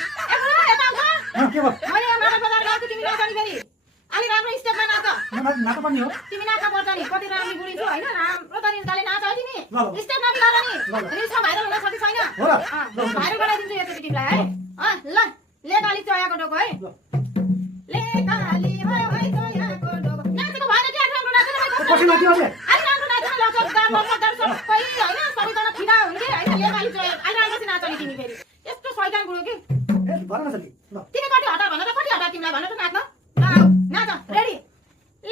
के भयो मैले माछा बजार गएको तिमी नाच नि फेरि अलि राम्रो स्टेपमा नाच नाच्नु पर्ने हो तिमी नाच पर्छ नि कति राम्रो बुढी छु हैन राम्रो तरिकाले नाच है तिमी ल, ल। स्टेप नबिगार नि रिल्समा भाइरल हुन सक्छ छैन हो र भाइरल बनाइदिन्छु एकचोटि तिमीलाई है ल ले काली चोयाको डोको है ले काली होय होय चोयाको डोको नाचेको भएन के राम्रो नाच्नु पछि नाच्यो अहिले अलि राम्रो नाच्नु लचक गाम मर्दर सबै हैन सबैजना फिदा हुन्थे हैन ले काली चोया अलि राम्रो चाहिँ नाच नि तिमी फेरि यस्तो शैतान बुढो के ए भन न जल्दी ल तिमी कति हटा भन त कति हटा तिमीलाई भन त नाच्न ल आऊ नाच रेडी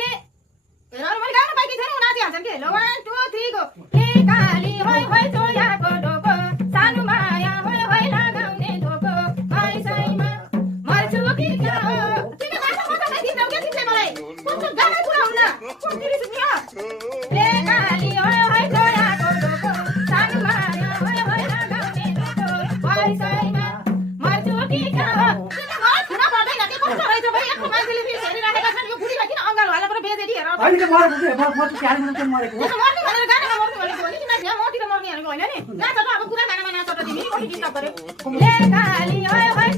ले हेर मैले गाउन पाएकी थिएन नाचिहाल्छन् के ल 1 2 3 गो ले काली होय होय चोयाको डोको सानो माया होय होय लगाउने धोको पैसैमा मर्छु कि क्या हो तिमी नाच्न खोज्दा नै दिन्छौ के तिमीले मलाई कस्तो गाना कुरा हुन्न कुन्तिरी सुन्यो ले काली होय होय चोयाको डोको सानो माया होय होय लगाउने धोको पैसैमा मर्छु कि क्या हो तिमी मलाई खुना पर्दैन के कस्तो रहेछ भाइ यस्तो मान्छेले फेरि हेरिराखेका छन् यो बुढीलाई किन अङ्गाल हालेर पनि बेजेडी हेर अहिले त मरेको के म त क्यारे मन मरेको हो त्यसो मर्ने भनेर गानामा मर्ने भनेको हो नि किन यहाँ मतिर मर्ने भनेको होइन नि नाच त अब कुरा गानामा नाच त तिमी कति डिस्टर्ब गर्यो ले काली होय होय